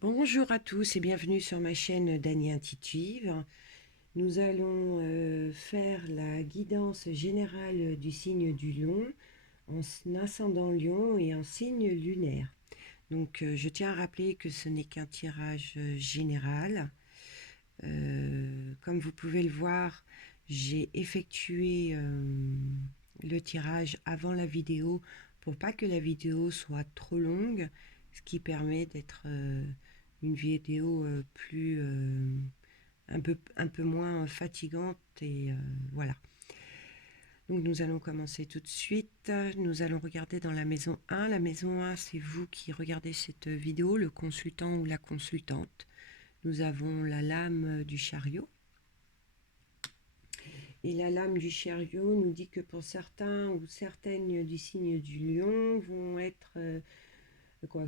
Bonjour à tous et bienvenue sur ma chaîne Dany Intuitive. Nous allons faire la guidance générale du signe du lion en ascendant lion et en signe lunaire. Donc je tiens à rappeler que ce n'est qu'un tirage général. Comme vous pouvez le voir, j'ai effectué le tirage avant la vidéo pour pas que la vidéo soit trop longue, ce qui permet d'être une vidéo plus un peu moins fatigante et voilà. Donc nous allons commencer tout de suite. Nous allons regarder dans la maison 1. La maison 1, c'est vous qui regardez cette vidéo, le consultant ou la consultante. Nous avons la lame du chariot. Et la lame du chariot nous dit que pour certains ou certaines du signe du lion vont être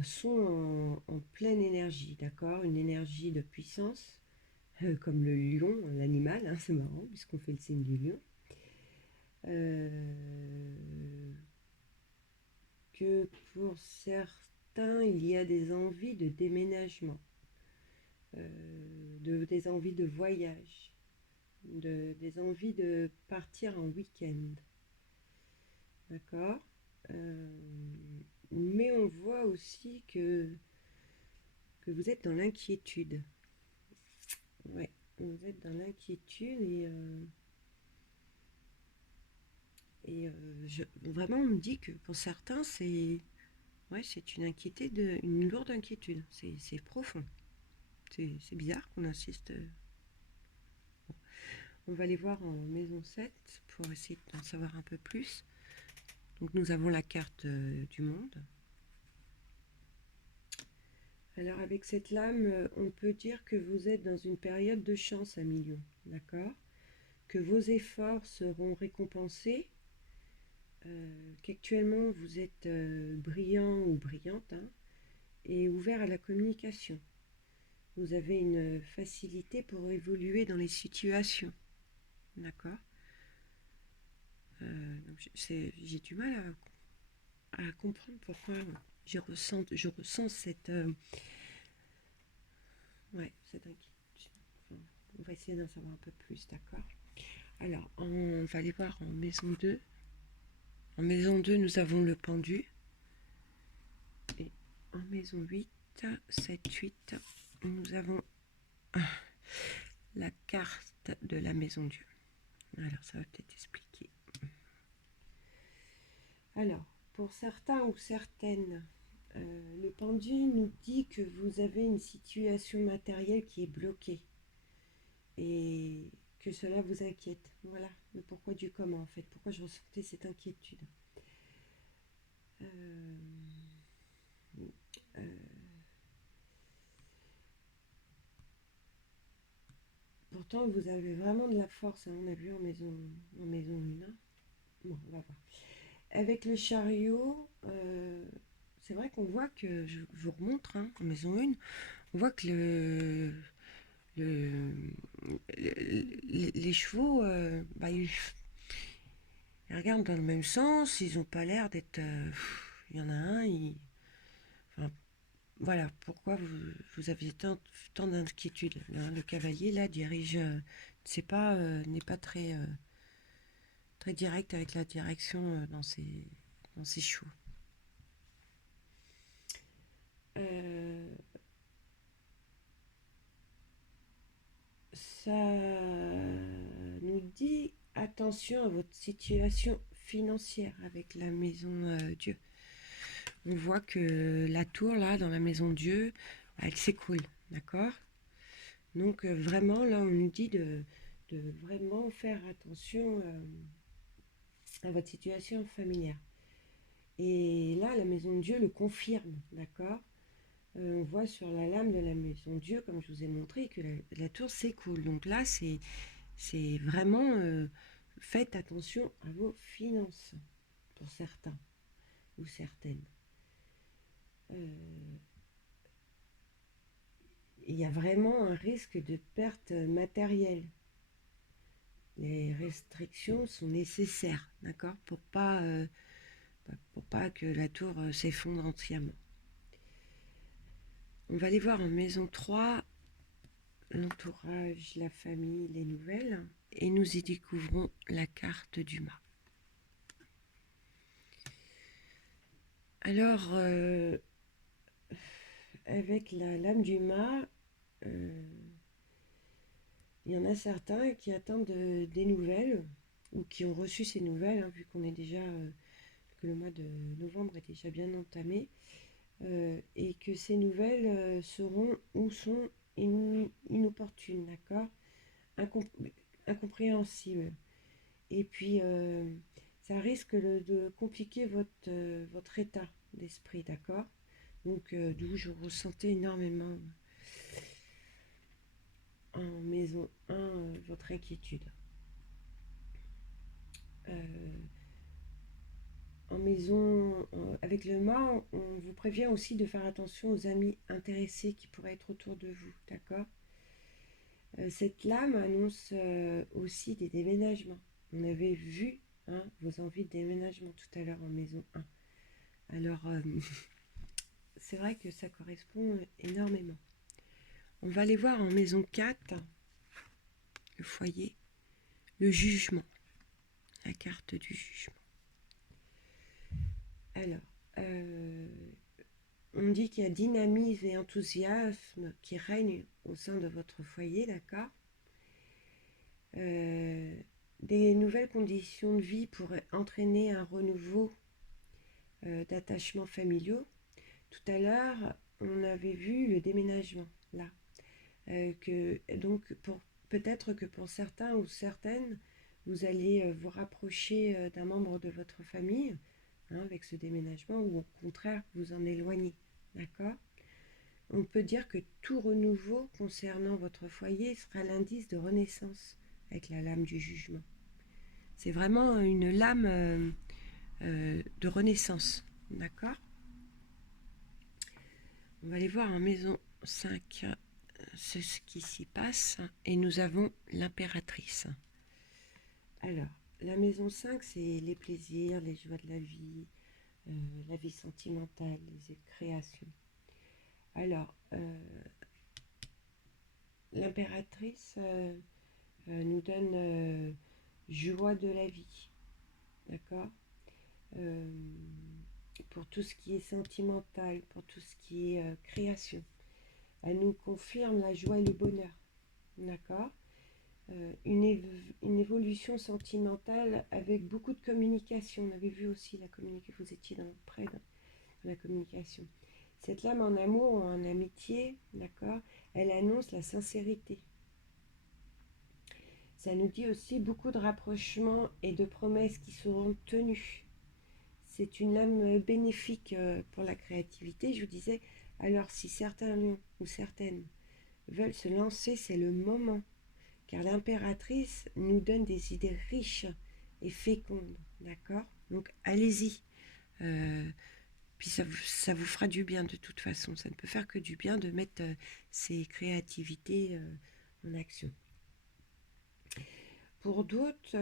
sont en pleine énergie, d'accord, une énergie de puissance, comme le lion, l'animal, hein, c'est marrant puisqu'on fait le signe du lion. Que pour certains, il y a des envies de déménagement, des envies de voyage, des envies de partir en week-end. D'accord. Mais on voit aussi que vous êtes dans l'inquiétude. Ouais, vous êtes dans l'inquiétude vraiment on me dit que pour certains c'est une inquiétude, une lourde inquiétude. C'est profond. C'est bizarre qu'on insiste. Bon. On va aller voir en maison 7 pour essayer d'en savoir un peu plus. Donc nous avons la carte du monde. Alors avec cette lame, on peut dire que vous êtes dans une période de chance à million, d'accord? Que vos efforts seront récompensés, qu'actuellement vous êtes brillant ou brillante, hein, et ouvert à la communication. Vous avez une facilité pour évoluer dans les situations, d'accord? J'ai du mal à comprendre pourquoi je ressens cette inquiétude. Enfin, on va essayer d'en savoir un peu plus, d'accord? Alors, on va aller voir en maison 2. En maison 2, nous avons le pendu. Et en maison 8, 7, 8, nous avons la carte de la maison Dieu. Alors, ça va peut-être expliquer. Alors, pour certains ou certaines, le pendu nous dit que vous avez une situation matérielle qui est bloquée et que cela vous inquiète. Voilà le pourquoi du comment en fait. Pourquoi je ressentais cette inquiétude. Euh, euh, Pourtant, vous avez vraiment de la force. Hein, on a vu en maison 1. Hein. Bon, on va voir. Avec le chariot, c'est vrai qu'on voit que, je vous remontre, hein, en maison 1, on voit que le, les chevaux, ils regardent dans le même sens, ils n'ont pas l'air d'être... Il y en a un, enfin, voilà, pourquoi vous avez tant d'inquiétude. Le cavalier, là, dirige... n'est pas très, très direct avec la direction dans ses chevaux. Ça nous dit attention à votre situation financière avec la maison Dieu. On voit que la tour là dans la maison Dieu, elle s'écroule, d'accord? Donc vraiment là on nous dit de vraiment faire attention à votre situation familière. Et là la maison Dieu le confirme, d'accord? On voit sur la lame de la maison Dieu, comme je vous ai montré, que la tour s'écoule. Donc là c'est vraiment faites attention à vos finances pour certains ou certaines. Il y a vraiment un risque de perte matérielle. Les restrictions sont nécessaires, d'accord, pour pas que la tour s'effondre entièrement. On va aller voir en maison 3, l'entourage, la famille, les nouvelles, et nous y découvrons la carte du mât. Alors, avec la lame du mât, il y en a certains qui attendent des nouvelles, ou qui ont reçu ces nouvelles, hein, vu qu'on est déjà, que le mois de novembre est déjà bien entamé, et que ces nouvelles seront ou sont inopportunes, d'accord, incompréhensibles. Et puis, ça risque de compliquer votre état d'esprit, d'accord. Donc, d'où je ressentais énormément en maison 1 votre inquiétude. En maison, avec le mât, on vous prévient aussi de faire attention aux amis intéressés qui pourraient être autour de vous, d'accord. Cette lame annonce aussi des déménagements. On avait vu, hein, vos envies de déménagement tout à l'heure en maison 1. Alors, c'est vrai que ça correspond énormément. On va aller voir en maison 4, le foyer, le jugement, la carte du jugement. Alors, on dit qu'il y a dynamisme et enthousiasme qui règnent au sein de votre foyer, d'accord. Des nouvelles conditions de vie pourraient entraîner un renouveau d'attachements familiaux. Tout à l'heure, on avait vu le déménagement, là. Donc, peut-être que pour certains ou certaines, vous allez vous rapprocher d'un membre de votre famille, hein, avec ce déménagement, ou au contraire, vous en éloignez, d'accord. On peut dire que tout renouveau concernant votre foyer sera l'indice de renaissance avec la lame du jugement. C'est vraiment une lame de renaissance, d'accord. On va aller voir en maison 5 c'est ce qui s'y passe, et nous avons l'impératrice. Alors, la maison 5, c'est les plaisirs, les joies de la vie sentimentale, les créations. Alors, l'impératrice nous donne joie de la vie, d'accord, pour tout ce qui est sentimental, pour tout ce qui est création. Elle nous confirme la joie et le bonheur, d'accord. Une évolution sentimentale avec beaucoup de communication. On avait vu aussi la communication, vous étiez près de la communication. Cette lame en amour ou en amitié, d'accord, elle annonce la sincérité. Ça nous dit aussi beaucoup de rapprochements et de promesses qui seront tenues. C'est une lame bénéfique pour la créativité, je vous disais. Alors si certains lions ou certaines veulent se lancer, c'est le moment. Car l'impératrice nous donne des idées riches et fécondes, d'accord. Donc allez-y. Puis ça vous fera du bien de toute façon. Ça ne peut faire que du bien de mettre ces créativités en action. Pour d'autres,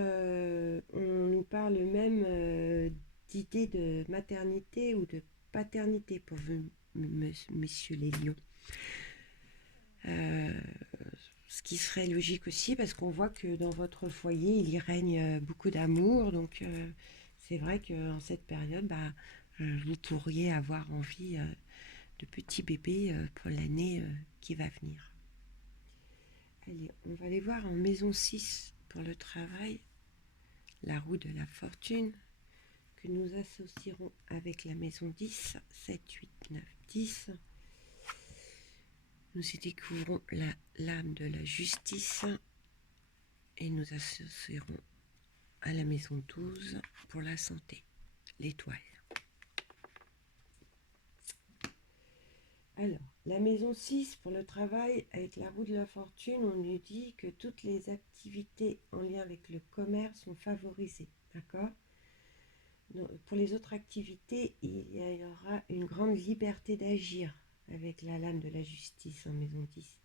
on nous parle même d'idées de maternité ou de paternité pour vous, messieurs les lions. Ce qui serait logique aussi, parce qu'on voit que dans votre foyer, il y règne beaucoup d'amour. Donc, c'est vrai qu'en cette période, vous pourriez avoir envie de petits bébés pour l'année qui va venir. Allez, on va aller voir en maison 6 pour le travail, la roue de la fortune, que nous associerons avec la maison 10, 7, 8, 9, 10. Nous y découvrons la lame de la justice et nous associerons à la maison 12 pour la santé, l'étoile. Alors, la maison 6 pour le travail, avec la roue de la fortune, on nous dit que toutes les activités en lien avec le commerce sont favorisées, d'accord. Pour les autres activités, il y aura une grande liberté d'agir avec la lame de la justice en maison 10.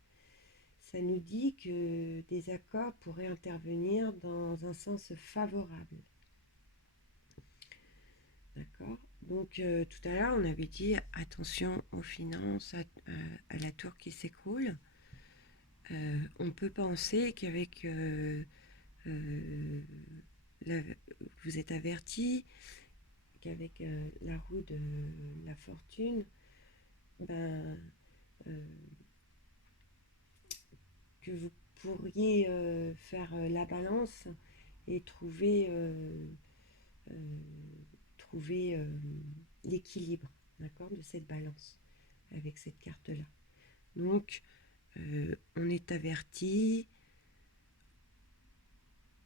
Ça nous dit que des accords pourraient intervenir dans un sens favorable. D'accord. Donc tout à l'heure, on avait dit attention aux finances, à la tour qui s'écroule. On peut penser qu'avec la- vous êtes averti qu'avec la roue de la fortune, ben, euh, que vous pourriez faire la balance et euh, trouver l'équilibre, d'accord, de cette balance avec cette carte-là. Donc, on est averti,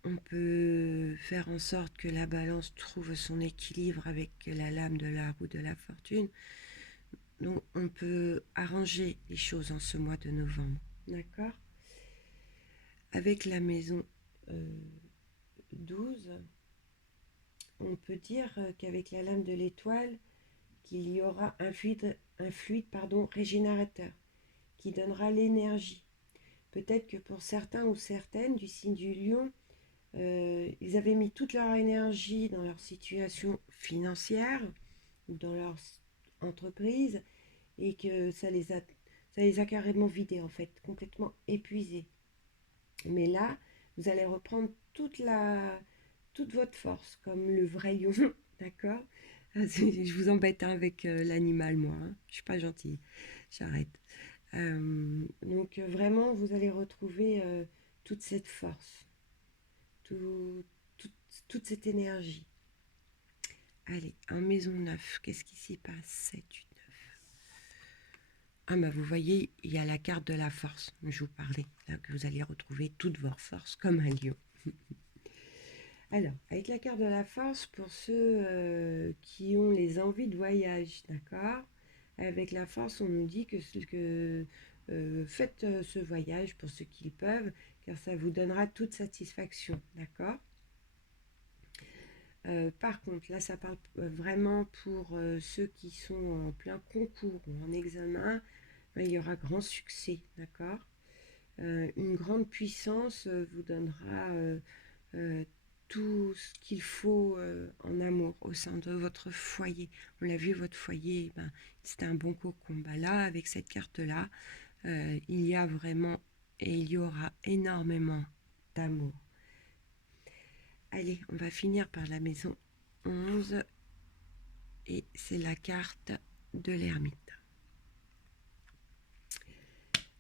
on peut faire en sorte que la balance trouve son équilibre avec la lame de la roue de la fortune. Donc, on peut arranger les choses en ce mois de novembre, d'accord. Avec la maison 12, on peut dire qu'avec la lame de l'étoile, qu'il y aura un fluide régénérateur qui donnera l'énergie. Peut-être que pour certains ou certaines du signe du lion, ils avaient mis toute leur énergie dans leur situation financière ou dans leur entreprise et que ça les a carrément vidés en fait, complètement épuisés. Mais là, vous allez reprendre toute votre force, comme le vrai lion, d'accord. Je vous embête hein, avec l'animal, moi. Hein. Je suis pas gentille. J'arrête. Donc vraiment, vous allez retrouver toute cette force, tout- toute, toute cette énergie. Allez, en maison 9, qu'est-ce qui s'y passe? 7, 8, 9. Ah bah vous voyez, il y a la carte de la force, je vous parlais, là, que vous allez retrouver toutes vos forces comme un lion. Alors, avec la carte de la force, pour ceux qui ont les envies de voyage, d'accord. Avec la force, on nous dit que faites ce voyage pour ceux qui le peuvent, car ça vous donnera toute satisfaction, d'accord. Par contre, là, ça parle vraiment pour ceux qui sont en plein concours ou en examen. Ben, il y aura grand succès, d'accord. Une grande puissance vous donnera euh, tout ce qu'il faut en amour au sein de votre foyer. On l'a vu, votre foyer, ben, c'était un bon cocon. Ben là, avec cette carte-là, il y a vraiment et il y aura énormément d'amour. Allez, on va finir par la maison 11 et c'est la carte de l'ermite.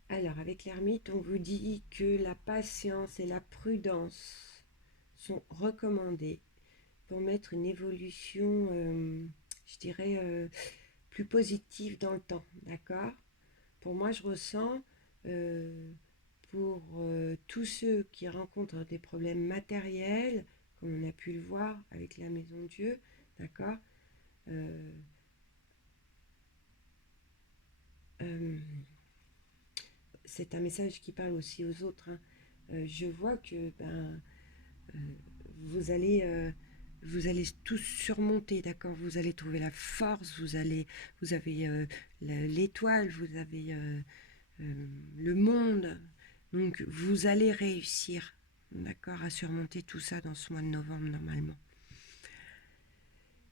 Alors, avec l'ermite, on vous dit que la patience et la prudence sont recommandées pour mettre une évolution, je dirais, plus positive dans le temps, d'accord. Pour moi, je ressens, euh, pour tous ceux qui rencontrent des problèmes matériels, comme on a pu le voir avec la Maison Dieu, d'accord. euh, euh, c'est un message qui parle aussi aux autres. Hein. Je vois que euh, vous allez tous surmonter, d'accord. Vous allez trouver la force, vous avez l'étoile, vous avez le monde. Donc vous allez réussir, d'accord, à surmonter tout ça dans ce mois de novembre normalement.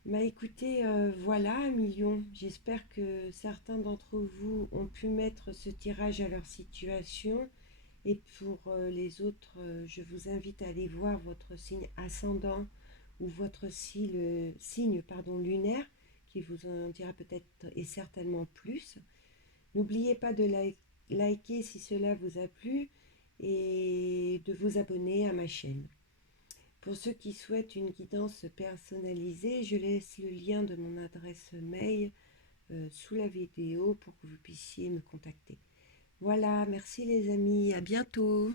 Bah écoutez, voilà, million. J'espère que certains d'entre vous ont pu mettre ce tirage à leur situation. Et pour les autres, je vous invite à aller voir votre signe ascendant ou votre signe lunaire, qui vous en dira peut-être et certainement plus. N'oubliez pas de liker si cela vous a plu et de vous abonner à ma chaîne. Pour ceux qui souhaitent une guidance personnalisée, je laisse le lien de mon adresse mail sous la vidéo pour que vous puissiez me contacter. Voilà, merci les amis, à bientôt.